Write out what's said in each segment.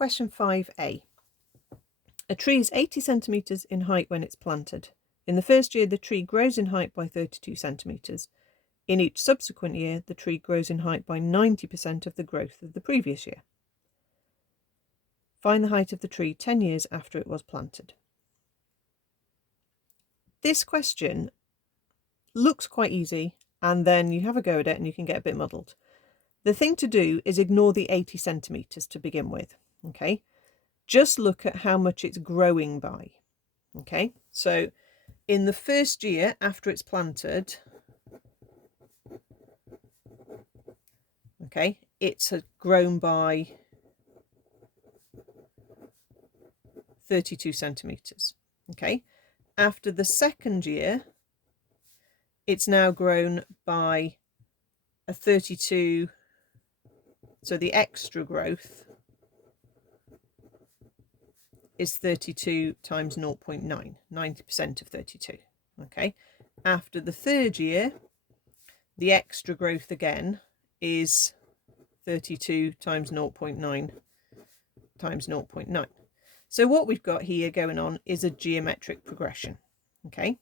Question 5a. A tree is 80 centimetres in height when it's planted. In the first year, the tree grows in height by 32 centimetres. In each subsequent year, the tree grows in height by 90% of the growth of the previous year. Find the height of the tree 10 years after it was planted. This question looks quite easy, and then you have a go at it and you can get a bit muddled. The thing to do is ignore the 80 centimetres to begin with, okay? Just look at how much it's growing by, okay? So in the first year after it's planted, okay, it's grown by 32 centimetres, okay? After the second year, it's now grown by a 32, so the extra growth is 32 times 0.9, 90% of 32, okay? After the third year, the extra growth again is 32 times 0.9 times 0.9. So what we've got here going on is a geometric progression, okay?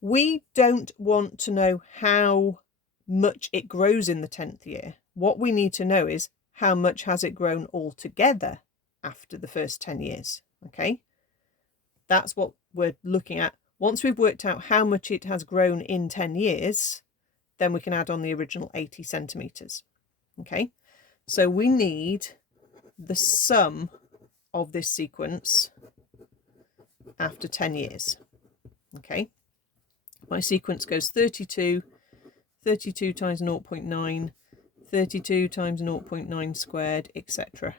We don't want to know how much it grows in the 10th year. What we need to know is how much has it grown altogether after the first 10 years, okay? That's what we're looking at. Once we've worked out how much it has grown in 10 years, then we can add on the original 80 centimetres, okay? So we need the sum of this sequence after 10 years, okay? My sequence goes 32, 32 times 0.9, 32 times 0.9 squared, etc.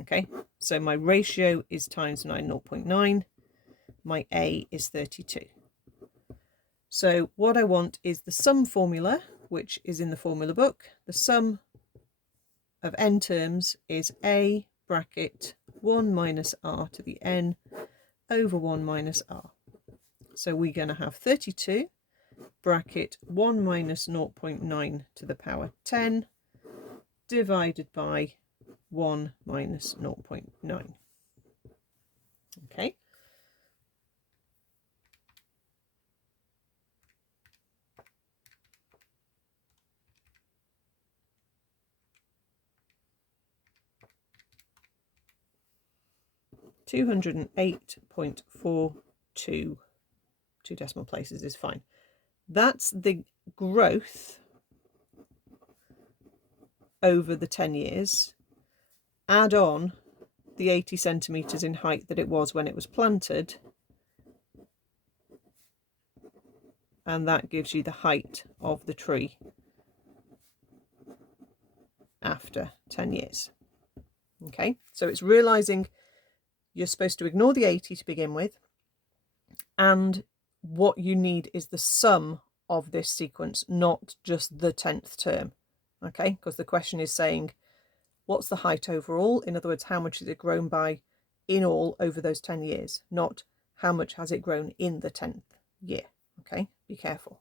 Okay, so my ratio is times 0.9. My A is 32. So what I want is the sum formula, which is in the formula book. The sum of n terms is A bracket 1 minus r to the n over 1 minus r. So we're going to have 32 bracket 1 minus 0.9 to the power 10 divided by 1 minus 0.9. Okay. .208.42, 2 decimal places is fine. That's the growth over the 10 years. Add on the 80 centimetres in height that it was when it was planted, and that gives you the height of the tree after 10 years. Okay, so it's realising you're supposed to ignore the 80 to begin with, and what you need is the sum of this sequence, not just the 10th term, okay? Because the question is saying, what's the height overall? In other words, how much has it grown by in all over those 10 years, not how much has it grown in the 10th year, okay? Be careful.